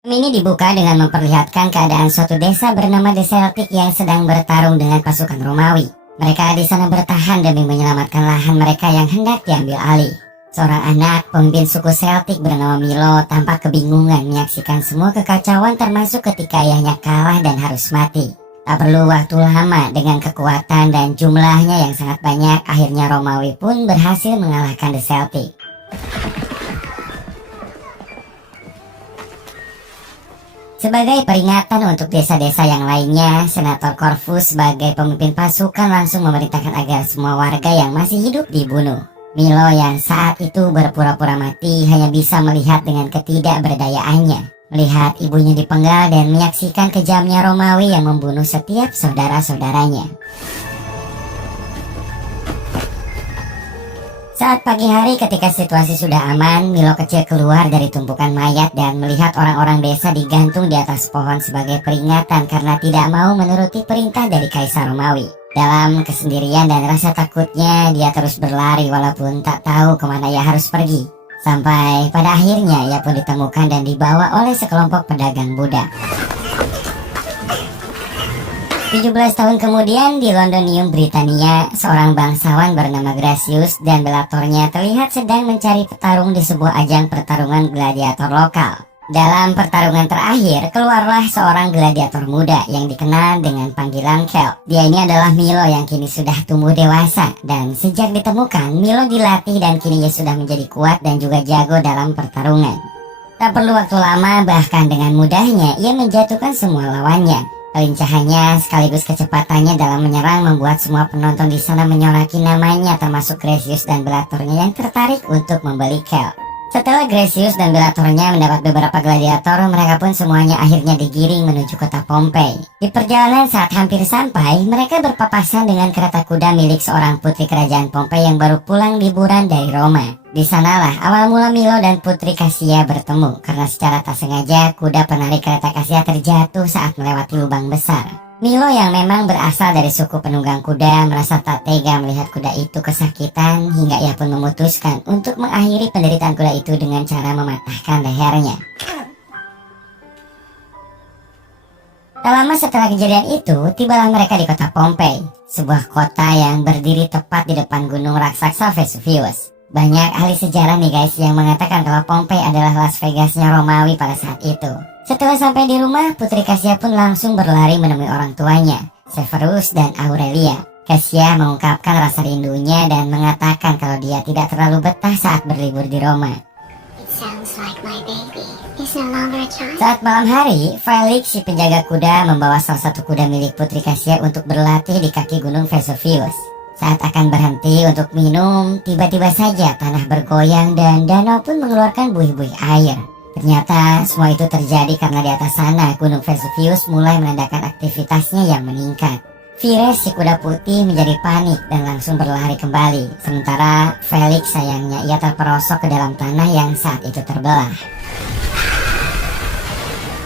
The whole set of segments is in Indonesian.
Film ini dibuka dengan memperlihatkan keadaan suatu desa bernama The Celtic yang sedang bertarung dengan pasukan Romawi. Mereka di sana bertahan demi menyelamatkan lahan mereka yang hendak diambil alih. Seorang anak pemimpin suku Celtic bernama Milo tampak kebingungan menyaksikan semua kekacauan, termasuk ketika ayahnya kalah dan harus mati. Tak perlu waktu lama, dengan kekuatan dan jumlahnya yang sangat banyak, akhirnya Romawi pun berhasil mengalahkan The Celtic. Sebagai peringatan untuk desa-desa yang lainnya, Senator Corvus sebagai pemimpin pasukan langsung memerintahkan agar semua warga yang masih hidup dibunuh. Milo yang saat itu berpura-pura mati hanya bisa melihat dengan ketidakberdayaannya, melihat ibunya dipenggal dan menyaksikan kejamnya Romawi yang membunuh setiap saudara-saudaranya. Saat pagi hari ketika situasi sudah aman, Milo kecil keluar dari tumpukan mayat dan melihat orang-orang desa digantung di atas pohon sebagai peringatan karena tidak mau menuruti perintah dari Kaisar Romawi. Dalam kesendirian dan rasa takutnya, dia terus berlari walaupun tak tahu kemana ia harus pergi. Sampai pada akhirnya ia pun ditemukan dan dibawa oleh sekelompok pedagang budak. 17 tahun kemudian di Londonium, Britania, seorang bangsawan bernama Gracius dan belatornya terlihat sedang mencari petarung di sebuah ajang pertarungan gladiator lokal. Dalam pertarungan terakhir, keluarlah seorang gladiator muda yang dikenal dengan panggilan Kel. Dia ini adalah Milo yang kini sudah tumbuh dewasa, dan sejak ditemukan, Milo dilatih dan kini ia sudah menjadi kuat dan juga jago dalam pertarungan. Tak perlu waktu lama, bahkan dengan mudahnya ia menjatuhkan semua lawannya. Kelincahannya sekaligus kecepatannya dalam menyerang membuat semua penonton di sana menyoraki namanya, termasuk Gracius dan belatornya yang tertarik untuk membeli Kel. Setelah Gracius dan belatornya mendapat beberapa gladiator, mereka pun semuanya akhirnya digiring menuju kota Pompei. Di perjalanan saat hampir sampai, mereka berpapasan dengan kereta kuda milik seorang putri kerajaan Pompei yang baru pulang liburan dari Roma. Di sanalah awal mula Milo dan Putri Cassia bertemu, karena secara tak sengaja kuda penarik kereta Cassia terjatuh saat melewati lubang besar. Milo yang memang berasal dari suku penunggang kuda merasa tak tega melihat kuda itu kesakitan, hingga ia pun memutuskan untuk mengakhiri penderitaan kuda itu dengan cara mematahkan lehernya. Tak lama setelah kejadian itu, tibalah mereka di kota Pompei, sebuah kota yang berdiri tepat di depan gunung raksasa Vesuvius. Banyak ahli sejarah nih guys yang mengatakan kalau Pompei adalah Las Vegasnya Romawi pada saat itu. Setelah sampai di rumah, Putri Cassia pun langsung berlari menemui orang tuanya, Severus dan Aurelia. Cassia mengungkapkan rasa rindunya dan mengatakan kalau dia tidak terlalu betah saat berlibur di Roma. Saat malam hari, Felix si penjaga kuda membawa salah satu kuda milik Putri Cassia untuk berlatih di kaki gunung Vesuvius. Saat akan berhenti untuk minum, tiba-tiba saja tanah bergoyang dan danau pun mengeluarkan buih-buih air. Ternyata semua itu terjadi karena di atas sana gunung Vesuvius mulai menandakan aktivitasnya yang meningkat. Vires si kuda putih menjadi panik dan langsung berlari kembali. Sementara Felix sayangnya ia terperosok ke dalam tanah yang saat itu terbelah.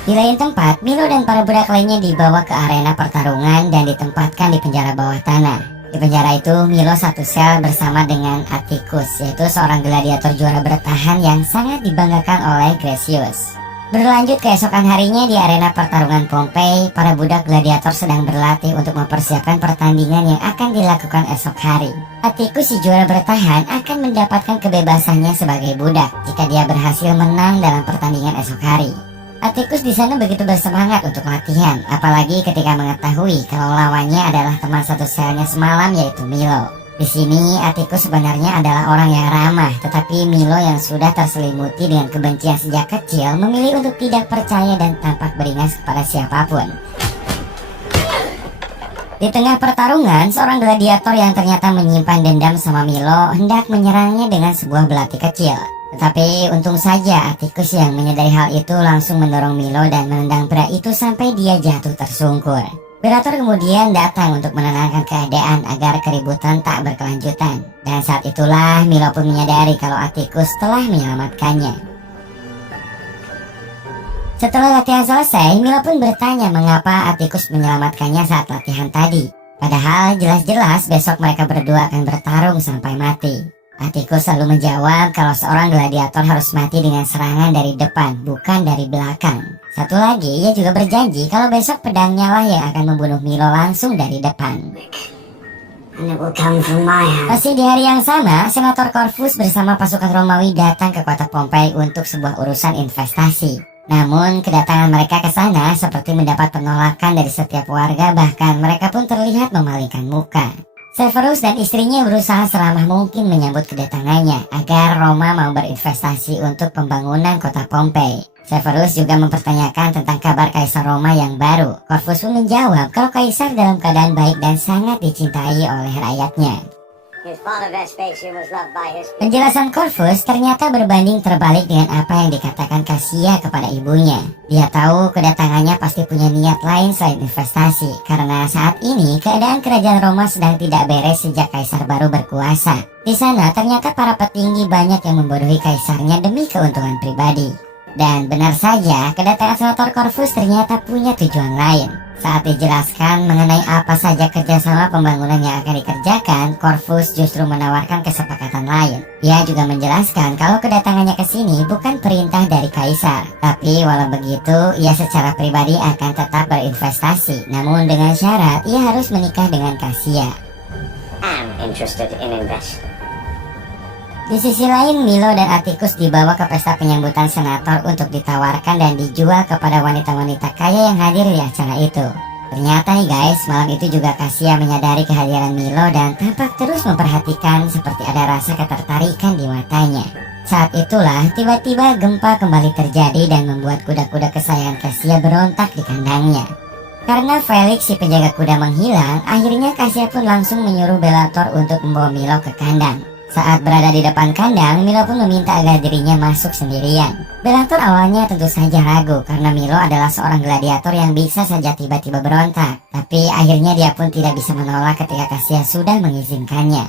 Di lain tempat, Milo dan para budak lainnya dibawa ke arena pertarungan dan ditempatkan di penjara bawah tanah. Di penjara itu, Milo satu sel bersama dengan Atticus, yaitu seorang gladiator juara bertahan yang sangat dibanggakan oleh Gracius. Berlanjut keesokan harinya di arena pertarungan Pompei, para budak gladiator sedang berlatih untuk mempersiapkan pertandingan yang akan dilakukan esok hari. Atticus si juara bertahan akan mendapatkan kebebasannya sebagai budak jika dia berhasil menang dalam pertandingan esok hari. Atticus di sana begitu bersemangat untuk latihan, apalagi ketika mengetahui kalau lawannya adalah teman satu selnya semalam, yaitu Milo. Di sini Atticus sebenarnya adalah orang yang ramah, tetapi Milo yang sudah terselimuti dengan kebencian sejak kecil memilih untuk tidak percaya dan tampak beringas kepada siapapun. Di tengah pertarungan, seorang gladiator yang ternyata menyimpan dendam sama Milo hendak menyerangnya dengan sebuah belati kecil. Tetapi untung saja Atticus yang menyadari hal itu langsung mendorong Milo dan menendang pria itu sampai dia jatuh tersungkur. Belator kemudian datang untuk menenangkan keadaan agar keributan tak berkelanjutan. Dan saat itulah Milo pun menyadari kalau Atticus telah menyelamatkannya. Setelah latihan selesai, Milo pun bertanya mengapa Atticus menyelamatkannya saat latihan tadi. Padahal jelas-jelas besok mereka berdua akan bertarung sampai mati. Atticus selalu menjawab kalau seorang gladiator harus mati dengan serangan dari depan, bukan dari belakang. Satu lagi, ia juga berjanji kalau besok pedangnya lah yang akan membunuh Milo langsung dari depan. Masih di hari yang sama, Senator Corvus bersama pasukan Romawi datang ke kota Pompei untuk sebuah urusan investasi. Namun, kedatangan mereka ke sana seperti mendapat penolakan dari setiap warga, bahkan mereka pun terlihat memalingkan muka. Severus dan istrinya berusaha seramah mungkin menyambut kedatangannya agar Roma mau berinvestasi untuk pembangunan kota Pompei. Severus juga mempertanyakan tentang kabar Kaisar Roma yang baru. Corvus pun menjawab kalau Kaisar dalam keadaan baik dan sangat dicintai oleh rakyatnya. Penjelasan Corvus ternyata berbanding terbalik dengan apa yang dikatakan Cassia kepada ibunya. Dia tahu kedatangannya pasti punya niat lain selain investasi, karena saat ini keadaan kerajaan Roma sedang tidak beres sejak Kaisar baru berkuasa. Di sana ternyata para petinggi banyak yang membodohi Kaisarnya demi keuntungan pribadi. Dan benar saja, kedatangan Senator Corvus ternyata punya tujuan lain. Saat dijelaskan mengenai apa saja kerjasama pembangunan yang akan dikerjakan, Corvus justru menawarkan kesepakatan lain. Ia juga menjelaskan kalau kedatangannya ke sini bukan perintah dari Kaisar, tapi walau begitu, ia secara pribadi akan tetap berinvestasi. Namun dengan syarat, ia harus menikah dengan Cassia. Di sisi lain, Milo dan Atticus dibawa ke pesta penyambutan senator untuk ditawarkan dan dijual kepada wanita-wanita kaya yang hadir di acara itu. Ternyata nih guys, malam itu juga Cassia menyadari kehadiran Milo dan tampak terus memperhatikan seperti ada rasa ketertarikan di matanya. Saat itulah tiba-tiba gempa kembali terjadi dan membuat kuda-kuda kesayangan Cassia berontak di kandangnya. Karena Felix si penjaga kuda menghilang, akhirnya Cassia pun langsung menyuruh Bellator untuk membawa Milo ke kandang. Saat berada di depan kandang, Milo pun meminta agar dirinya masuk sendirian. Bellator awalnya tentu saja ragu karena Milo adalah seorang gladiator yang bisa saja tiba-tiba berontak. Tapi akhirnya dia pun tidak bisa menolak ketika Cassia sudah mengizinkannya.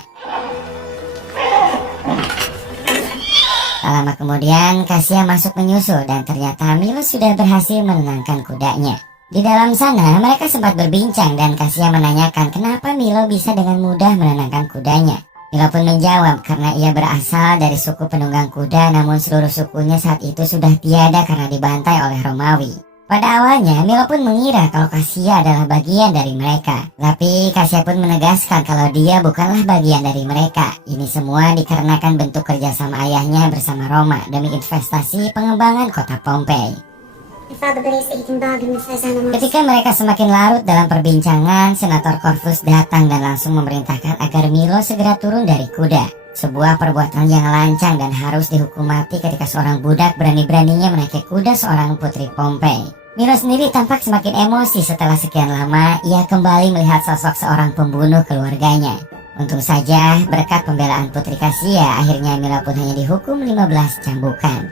Tak lama kemudian, Cassia masuk menyusul dan ternyata Milo sudah berhasil menenangkan kudanya. Di dalam sana, mereka sempat berbincang dan Cassia menanyakan kenapa Milo bisa dengan mudah menenangkan kudanya. Milo pun menjawab karena ia berasal dari suku penunggang kuda, namun seluruh sukunya saat itu sudah tiada karena dibantai oleh Romawi. Pada awalnya Milo pun mengira kalau Cassia adalah bagian dari mereka, tapi Cassia pun menegaskan kalau dia bukanlah bagian dari mereka. Ini semua dikarenakan bentuk kerjasama ayahnya bersama Roma demi investasi pengembangan kota Pompei. Ketika mereka semakin larut dalam perbincangan, Senator Corvus datang dan langsung memerintahkan agar Milo segera turun dari kuda. Sebuah perbuatan yang lancang dan harus dihukum mati ketika seorang budak berani-beraninya menaiki kuda seorang putri Pompei. Milo sendiri tampak semakin emosi setelah sekian lama ia kembali melihat sosok seorang pembunuh keluarganya. Untung saja berkat pembelaan putri Cassia, akhirnya Milo pun hanya dihukum 15 cambukan.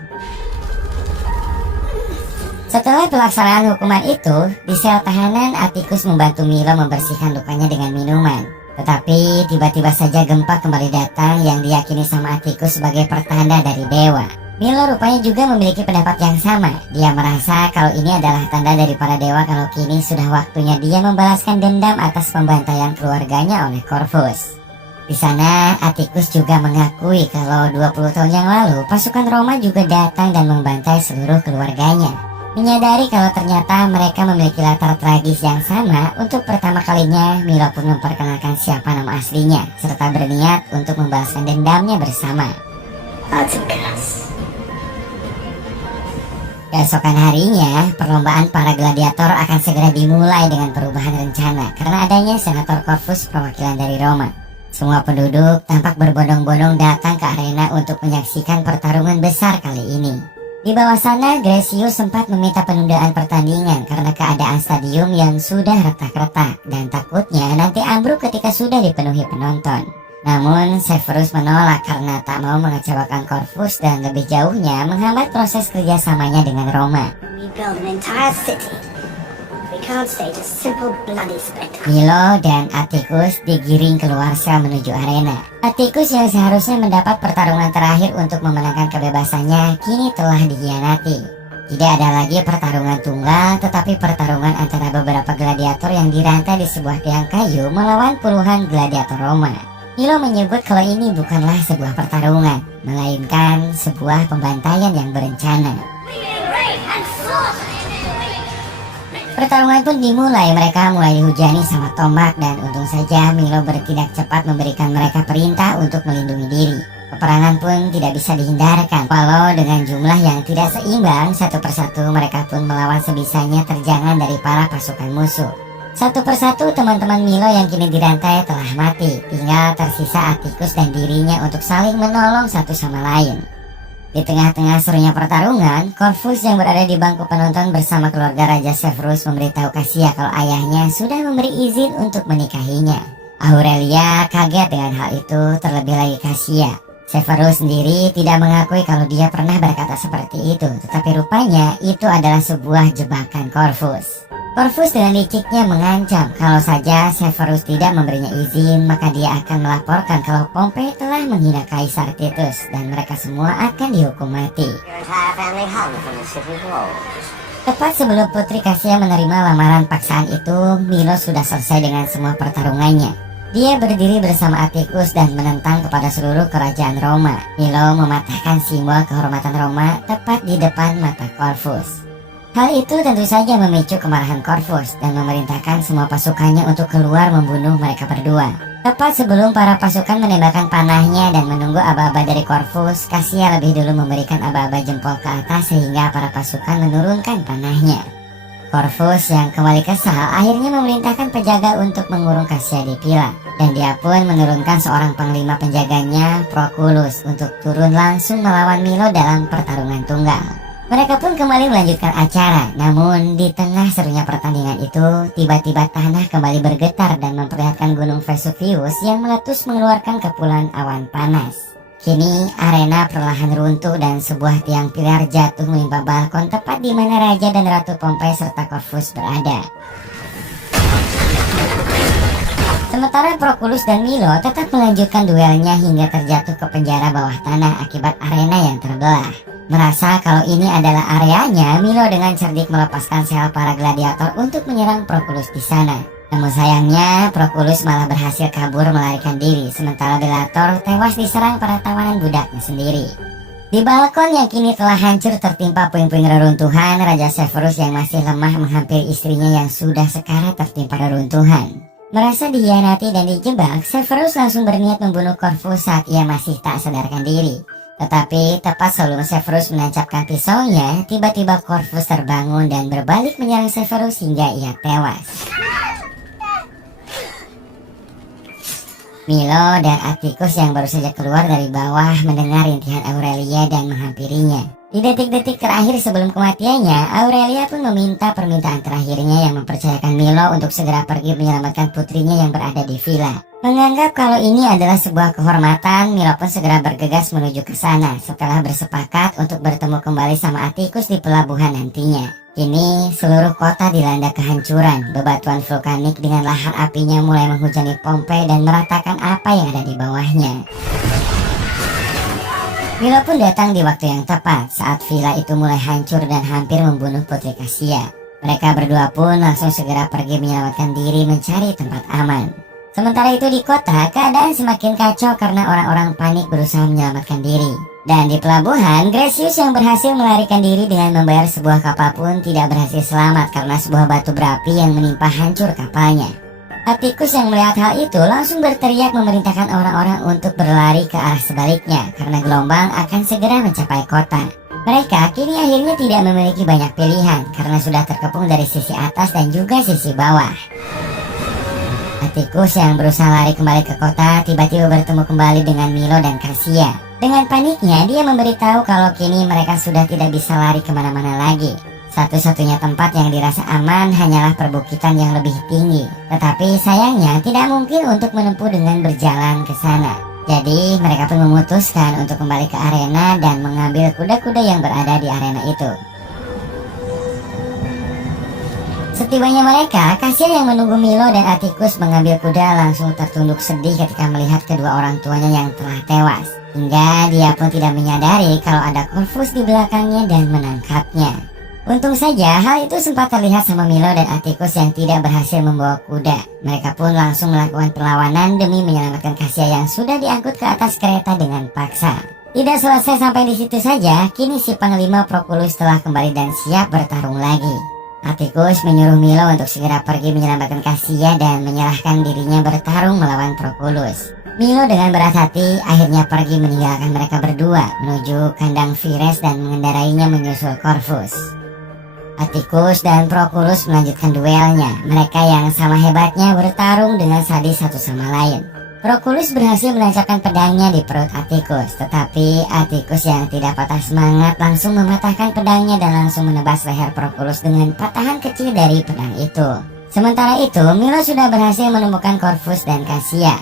Setelah pelaksanaan hukuman itu, di sel tahanan Atticus membantu Milo membersihkan lukanya dengan minuman. Tetapi tiba-tiba saja gempa kembali datang yang diyakini sama Atticus sebagai pertanda dari dewa. Milo rupanya juga memiliki pendapat yang sama. Dia merasa kalau ini adalah tanda dari para dewa kalau kini sudah waktunya dia membalaskan dendam atas pembantaian keluarganya oleh Corvus. Di sana, Atticus juga mengakui kalau 20 tahun yang lalu pasukan Roma juga datang dan membantai seluruh keluarganya. Menyadari kalau ternyata mereka memiliki latar tragis yang sama, untuk pertama kalinya Milo pun memperkenalkan siapa nama aslinya, serta berniat untuk membalaskan dendamnya bersama. Keesokan harinya, perlombaan para gladiator akan segera dimulai dengan perubahan rencana karena adanya Senator Corvus perwakilan dari Roma. Semua penduduk tampak berbondong-bondong datang ke arena untuk menyaksikan pertarungan besar kali ini. Di bawah sana, Gracius sempat meminta penundaan pertandingan karena keadaan stadium yang sudah retak-retak dan takutnya nanti ambruk ketika sudah dipenuhi penonton. Namun, Severus menolak karena tak mau mengecewakan Corvus dan lebih jauhnya menghambat proses kerjasamanya dengan Roma. Milo dan Atticus digiring keluar sel menuju arena. Atticus yang seharusnya mendapat pertarungan terakhir untuk memenangkan kebebasannya kini telah dikhianati. Tidak ada lagi pertarungan tunggal, tetapi pertarungan antara beberapa gladiator yang dirantai di sebuah tiang kayu melawan puluhan gladiator Roma. Milo menyebut kalau ini bukanlah sebuah pertarungan, melainkan sebuah pembantaian yang berencana. Pertarungan pun dimulai, mereka mulai dihujani sama tombak dan untung saja Milo bertindak cepat memberikan mereka perintah untuk melindungi diri. Peperangan pun tidak bisa dihindarkan, walau dengan jumlah yang tidak seimbang, satu persatu mereka pun melawan sebisanya terjangan dari para pasukan musuh. Satu persatu teman-teman Milo yang kini dirantai telah mati, tinggal tersisa Atticus dan dirinya untuk saling menolong satu sama lain. Di tengah-tengah serunya pertarungan, Corvus yang berada di bangku penonton bersama keluarga Raja Severus memberitahu Cassia kalau ayahnya sudah memberi izin untuk menikahinya. Aurelia kaget dengan hal itu, terlebih lagi Cassia. Severus sendiri tidak mengakui kalau dia pernah berkata seperti itu, tetapi rupanya itu adalah sebuah jebakan Corvus. Corvus dengan liciknya mengancam kalau saja Severus tidak memberinya izin, maka dia akan melaporkan kalau Pompei telah menghina Kaisar Titus dan mereka semua akan dihukum mati. Tepat sebelum Putri Cassia menerima lamaran paksaan itu, Milo sudah selesai dengan semua pertarungannya. Dia berdiri bersama Atticus dan menentang kepada seluruh kerajaan Roma. Milo mematahkan simbol kehormatan Roma tepat di depan mata Corvus. Hal itu tentu saja memicu kemarahan Corvus dan memerintahkan semua pasukannya untuk keluar membunuh mereka berdua. Tepat sebelum para pasukan menembakkan panahnya dan menunggu aba-aba dari Corvus, Cassia lebih dulu memberikan aba-aba jempol ke atas sehingga para pasukan menurunkan panahnya. Corvus yang kembali kesal akhirnya memerintahkan penjaga untuk mengurung Cassia di Pila, dan dia pun menurunkan seorang panglima penjaganya, Proculus, untuk turun langsung melawan Milo dalam pertarungan tunggal. Mereka pun kembali melanjutkan acara, namun di tengah serunya pertandingan itu, tiba-tiba tanah kembali bergetar dan memperlihatkan gunung Vesuvius yang meletus mengeluarkan kepulan awan panas. Kini arena perlahan runtuh dan sebuah tiang pilar jatuh menimpa balkon tepat di mana Raja dan Ratu Pompei serta Corvus berada. Sementara Proculus dan Milo tetap melanjutkan duelnya hingga terjatuh ke penjara bawah tanah akibat arena yang terbelah. Merasa kalau ini adalah areanya, Milo dengan cerdik melepaskan sel para gladiator untuk menyerang Proculus di sana. Namun sayangnya, Proculus malah berhasil kabur melarikan diri, sementara Bellator tewas diserang para tawanan budaknya sendiri. Di balkon yang kini telah hancur tertimpa puing-puing reruntuhan, Raja Severus yang masih lemah menghampiri istrinya yang sudah sekarat tertimpa reruntuhan. Merasa dihianati dan dijebak, Severus langsung berniat membunuh Corvus saat ia masih tak sadarkan diri. Tetapi tepat sebelum Severus menancapkan pisaunya, tiba-tiba Corvus terbangun dan berbalik menyerang Severus hingga ia tewas. Milo dan Atticus yang baru saja keluar dari bawah mendengar rintihan Aurelia dan menghampirinya. Di detik-detik terakhir sebelum kematiannya, Aurelia pun meminta permintaan terakhirnya yang mempercayakan Milo untuk segera pergi menyelamatkan putrinya yang berada di villa. Menganggap kalau ini adalah sebuah kehormatan, Milo pun segera bergegas menuju ke sana setelah bersepakat untuk bertemu kembali sama Atticus di pelabuhan nantinya. Kini seluruh kota dilanda kehancuran, bebatuan vulkanik dengan lahar apinya mulai menghujani Pompei dan meratakan apa yang ada di bawahnya. Milo pun datang di waktu yang tepat saat villa itu mulai hancur dan hampir membunuh Putri Cassia. Mereka berdua pun langsung segera pergi menyelamatkan diri mencari tempat aman. Sementara itu di kota, keadaan semakin kacau karena orang-orang panik berusaha menyelamatkan diri. Dan di pelabuhan, Gracius yang berhasil melarikan diri dengan membayar sebuah kapal pun tidak berhasil selamat karena sebuah batu berapi yang menimpa hancur kapalnya. Atticus yang melihat hal itu langsung berteriak memerintahkan orang-orang untuk berlari ke arah sebaliknya karena gelombang akan segera mencapai kota. Mereka kini akhirnya tidak memiliki banyak pilihan karena sudah terkepung dari sisi atas dan juga sisi bawah. Atticus yang berusaha lari kembali ke kota tiba-tiba bertemu kembali dengan Milo dan Cassia. Dengan paniknya dia memberitahu kalau kini mereka sudah tidak bisa lari kemana-mana lagi. Satu-satunya tempat yang dirasa aman hanyalah perbukitan yang lebih tinggi. Tetapi sayangnya tidak mungkin untuk menempuh dengan berjalan ke sana. Jadi mereka pun memutuskan untuk kembali ke arena dan mengambil kuda-kuda yang berada di arena itu. Setibanya mereka, Cassia yang menunggu Milo dan Atticus mengambil kuda langsung tertunduk sedih ketika melihat kedua orang tuanya yang telah tewas. Hingga dia pun tidak menyadari kalau ada Corvus di belakangnya dan menangkapnya. Untung saja hal itu sempat terlihat sama Milo dan Atticus yang tidak berhasil membawa kuda. Mereka pun langsung melakukan perlawanan demi menyelamatkan Cassia yang sudah diangkut ke atas kereta dengan paksa. Tidak selesai sampai di situ saja, kini si Panglima Proculus telah kembali dan siap bertarung lagi. Atticus menyuruh Milo untuk segera pergi menyelamatkan Cassia dan menyerahkan dirinya bertarung melawan Proculus. Milo dengan berat hati akhirnya pergi meninggalkan mereka berdua menuju kandang Vires dan mengendarainya menyusul Corvus. Atticus dan Proculus melanjutkan duelnya. Mereka yang sama hebatnya bertarung dengan sadis satu sama lain. Proculus berhasil menancapkan pedangnya di perut Atticus, tetapi Atticus yang tidak patah semangat langsung mematahkan pedangnya dan langsung menebas leher Proculus dengan patahan kecil dari pedang itu. Sementara itu, Milo sudah berhasil menemukan Corvus dan Cassia.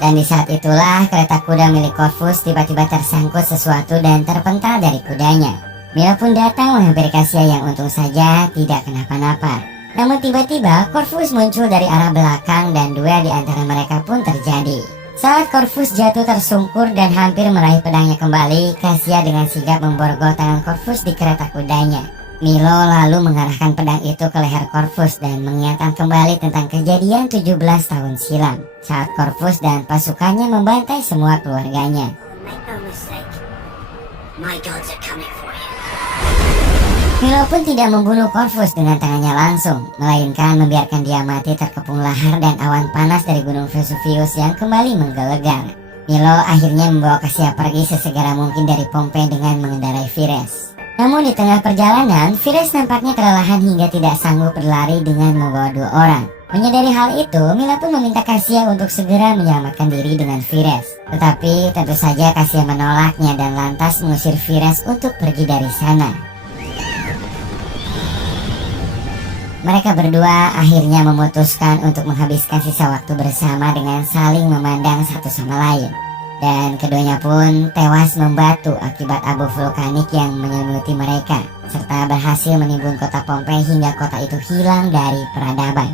Dan di saat itulah kereta kuda milik Corvus tiba-tiba tersangkut sesuatu dan terpental dari kudanya. Milo pun datang menghampiri Cassia yang untung saja tidak kenapa-napa. Namun tiba-tiba Corvus muncul dari arah belakang dan duel di antara mereka pun terjadi. Saat Corvus jatuh tersungkur dan hampir meraih pedangnya kembali, Cassia dengan sigap memborgol tangan Corvus di kereta kudanya. Milo lalu mengarahkan pedang itu ke leher Corvus dan mengingatkan kembali tentang kejadian 17 tahun silam saat Corvus dan pasukannya membantai semua keluarganya. Milo pun tidak membunuh Corvus dengan tangannya langsung, melainkan membiarkan dia mati terkepung lahar dan awan panas dari gunung Vesuvius yang kembali menggelegar. Milo akhirnya membawa Cassia pergi sesegera mungkin dari Pompei dengan mengendarai Vires. Namun di tengah perjalanan, Vires nampaknya kelelahan hingga tidak sanggup berlari dengan membawa 2 orang. Menyadari hal itu, Milo pun meminta Cassia untuk segera menyelamatkan diri dengan Vires. Tetapi tentu saja Cassia menolaknya dan lantas mengusir Vires untuk pergi dari sana. Mereka berdua akhirnya memutuskan untuk menghabiskan sisa waktu bersama dengan saling memandang satu sama lain. Dan keduanya pun tewas membatu akibat abu vulkanik yang menyelimuti mereka, serta berhasil menimbun kota Pompei hingga kota itu hilang dari peradaban.